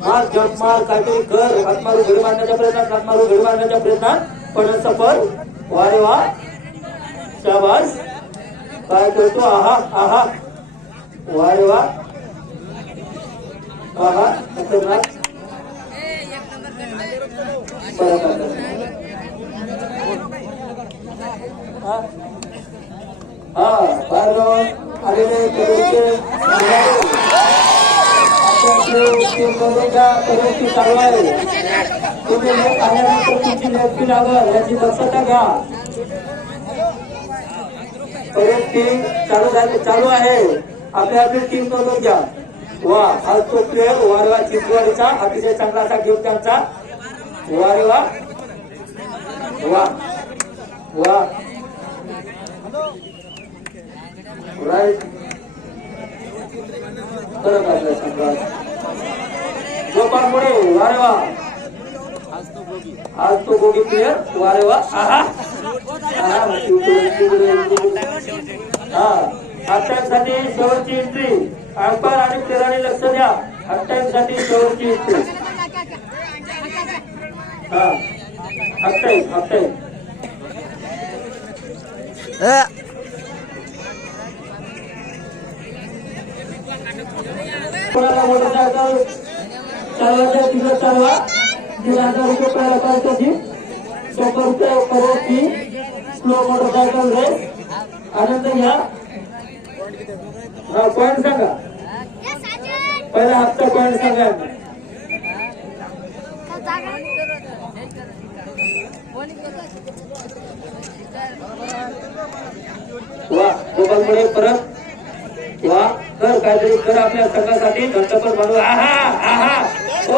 मार जप मार काहीतरी कर, हात मारू घडी मारण्याच्या प्रयत्नात, हात मारू घडी मारण्याच्या प्रयत्नात, पण सफल. वारे वा, शाबास. काय करतो, आहा आहा, वारे वा, आहा, खतरनाक. हा बाहेर आलेले चालू आहे. तुम्ही हे आल्यानंतर तुमची लेफ्टी लागल याची दक्षता घ्या. टीम चालू आहे. आपली टीम करून घ्या. वा, आज तो प्लेअर वारेवा चिंचवडचा अतिशय चांगला असा गेम त्यांचा. वारेवा वा वा, राईट. परत आपल्या संघात गोपाळ पुढे. वारेवा, आज तो गोगी प्लेअर. वारेवा, आहा हा. हाफ टाइम साठी शेवटची एंट्री. अंपायर आणि प्लेअरांनी लक्ष द्या. हाफ टाइम साठी शेवटची एंट्री. हा, हाफ टाइम, हाफ टाइम. कोणाला मोटरसायकल चालवायच्या तिथं चालवा. 1000 रुपये पहिला पाहिजे. 100 रुपये करो की स्लो मोटरसायकल रेस. आनंद घ्या. हा, पॉईंट सांगा. पहिला हप्ता पॉईंट सांगा. वा, गोपालमुळे परत. वा, कर काहीतरी कर आपल्या संघासाठी. घंटापट बांधू. आहा आहा, ओ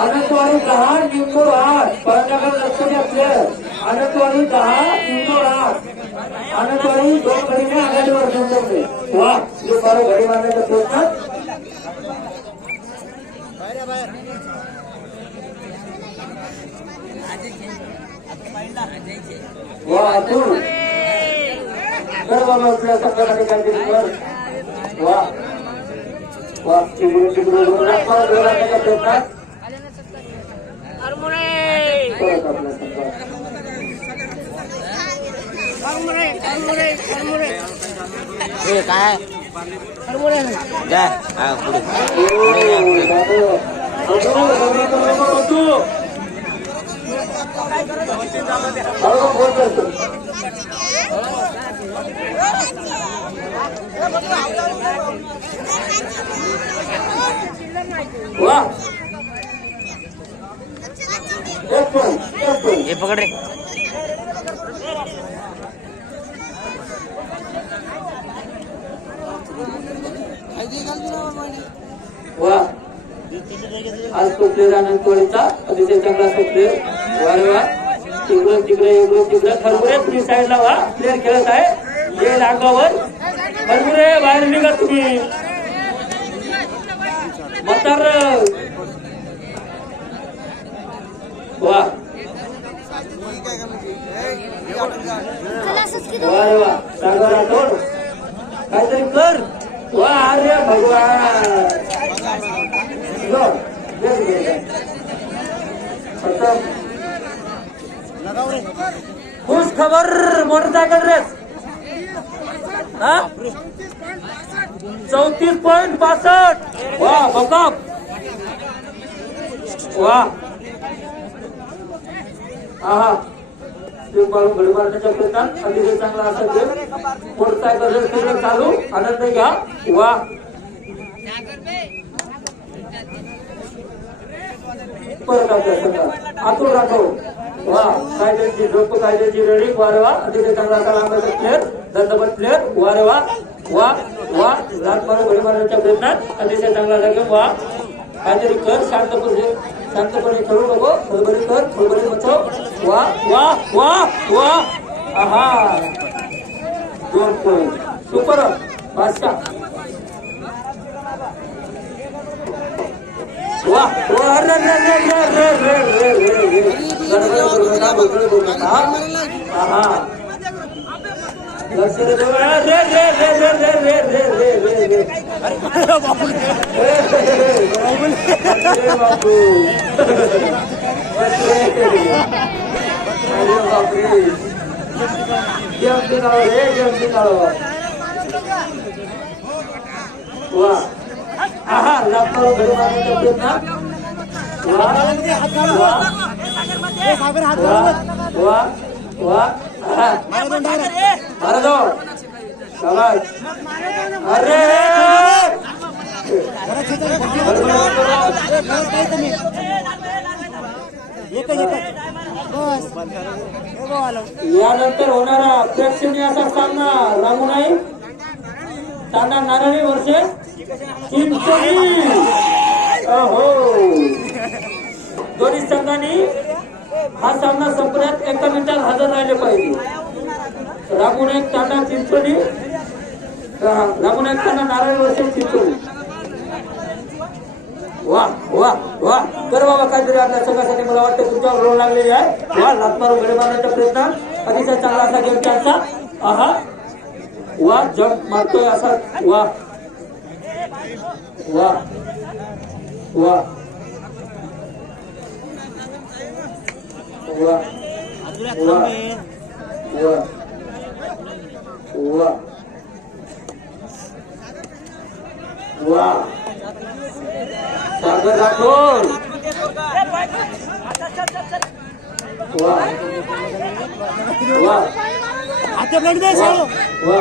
आनंदवाडी 10 निंबूर 8. परांजाकडे लक्ष द्या प्लेअर. आनंदवाडी 10 निंबूर 8. आनंदवाडी 2 गडीने आघाडीवर संपवले. वा, हे बारा घडी मारण्याचा प्रयत्न. वा, अतुल कर बाबा आपल्या संघासाठी काहीतरी कर. वा वा, तिकडे तिकडे मारण्याच्या प्रयत्नात. परत आपल्या संघात काय वा, हे पकड रे. वा, आज तो प्लेअर आनंदवाडीचा अतिशय चांगला तो प्लेअर. वारे वा, इकडून तिकडे इकडून तिकडे. खरमुरे तुम्ही साईडला वा, प्लेअर खेळत आहे. हे अंगावर. खरमुरे बाहेर निघा तुम्ही. म्हातार. वा वारे वा, सागर राठोड काहीतरी कर. वा, अरे भगवान. खुश खबर, मोटरसायकल रेस. 34.65. वा, बकाप. वा, आहा, मारून घडी मारण्याच्या प्रयत्नात. अतिशय चांगला असा गेम. मोटरसायकल रेस चालू. आनंद घ्या. वा, परत आपल्या संघात अतुल राठोड. वा, कायद्याची झोप, कायद्याची रेडी. वारे वा, अतिशय चांगला असा लांबाचा प्लेअर. दंडबट प्लेअर. वारे वा वा वा, लाट मारून घडी मारण्याच्या प्रयत्नात. अतिशय चांगला असा गेम. वा, काहीतरी कर. शांतपणे खेळू नको. खळबळी कर, खळबळी बचव. वा वा वा वा, आहा, 2 पॉईंट. सुपर बादशाह. वा वा रे रे रे रे रे रे रे रे गडबड करू नका हा लक्ष दे रे रे रे रे रे रे रे रे रे रे अरे बापू अरे बापरे गेम दिनाव रे गेम दिनाव वा आहा लाखो गडमाने प्रयत्न वा वा वा वा आहा मार दो शाबाश अरे यानंतर होणारा प्रेक्षणीय असा सामना रामुनाई तांडा नारळी वर्षे चिंचणी अहो दोन्ही संघांनी हा सामना संपण्यात 1 मिनिटात हजर राहिले पाहिजे रामुनाईक तांडा चिंचणी रामुनाईक तांडा नारळी वर्षे चिंचणी वा वा वा कर बाबा काहीतरी आपल्या संघासाठी मला वाटतं तुमच्यावर रोल लागलेली आहे वा लात मारून गडी मारण्याचा प्रयत्न अतिशय चांगला असा गेम त्यांचा आहा वा जंप मारतोय असा वा वा वा वा वा वा वा वा सागर राठोड वा वा वा वा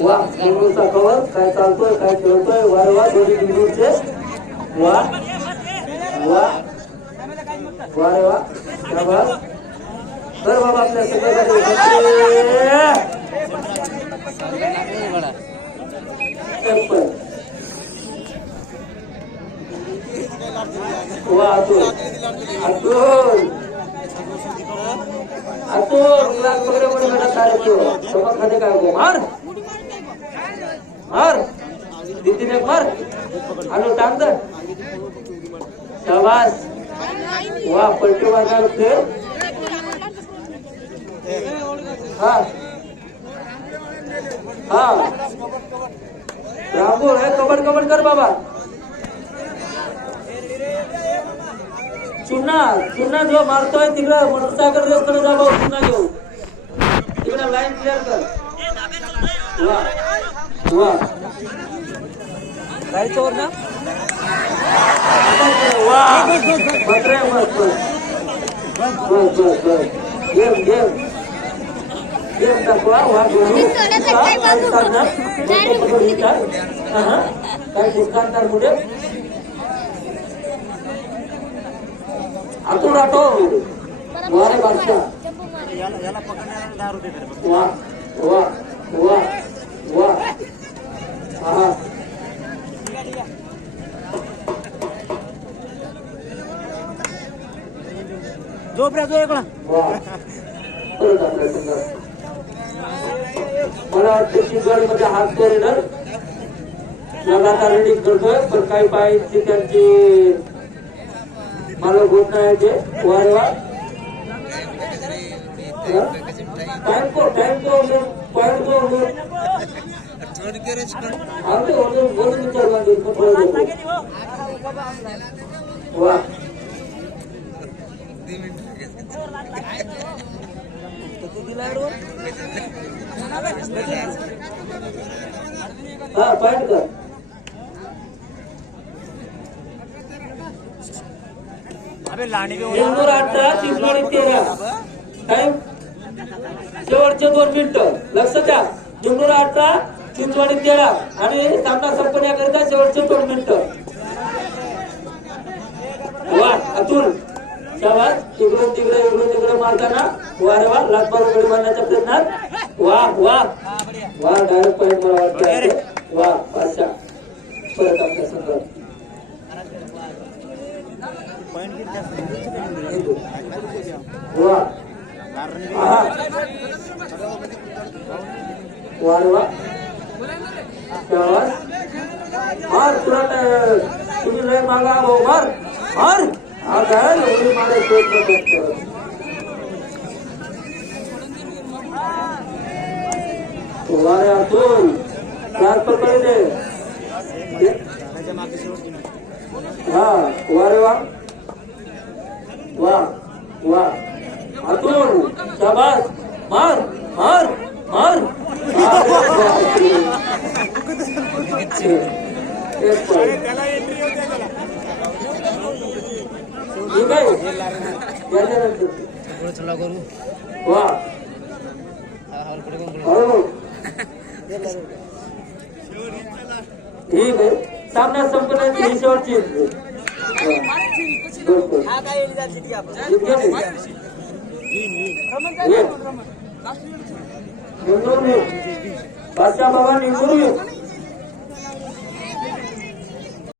वा बिंदूचा कवर काय चालतोय काय खेळतोय वारे वा दोन्ही बिंदूचे वा वा वारे वा शाबास कर बाबा आपल्या सगळ्यासाठी वा अतुल अतुल अतुल लाख पकडे पण मला काढतो समज खाते काय होतो मार मार दीदीने मार आलो टांग दे शाबास वा पलटी मारणार खेळ हा हा रामू हे कबड कबड कर बाबा चुना चुना जो मारतोय तिकडं मोटरसायकल कडे जा भाऊ चुना घेऊ तिकडे लाईन क्लिअर कर वा वा जायचं वर ना वा बटरे मस्त बस बस बस गेम गेम गेम दाखवा वा घेऊ काय दुकानदार मुळे अतुल राठोड वारे बादशाह वा वा वा वा आहा जो इकडं वा परत आपल्या संघात मला वाटतं शिवगड मध्ये हात कॉरिडर लगातार रिडिंग करतोय पण काही पाहिजे त्यांची मला होत नाही ते वारे वा टाइम को पॉइंट को आमचे वजन विचार मागे वा हा पॉइंट कर इंदूर 18 चिंचवड 13 टाइम शेवटचे 2 मिनिटं लक्ष द्या इंदूर 18 चिंचवड 13 आणि सामना संपण्याकरिता शेवटचे 2 मिनिटं वा अतुल शाबास इकडून तिकडे मारताना वा रे वा लाख मारून गडी मारण्याच्या प्रयत्नात वा वा वा डायरेक्ट पॉइंट मला वाटतं वा अच्छा परत आपल्या संघात वारे वा शाबास मार तुला तुम्ही लय मागा भाऊ मार मार हा काय एवढी मारे वारे अतुल ट्रान्सफर करू दे हा वारे वा वा वा अतुल शाबास मार मार मार ठीक आहे वा ठीक आहे सामना संपण्याची ही शेवटची बादशाह बाबा निघून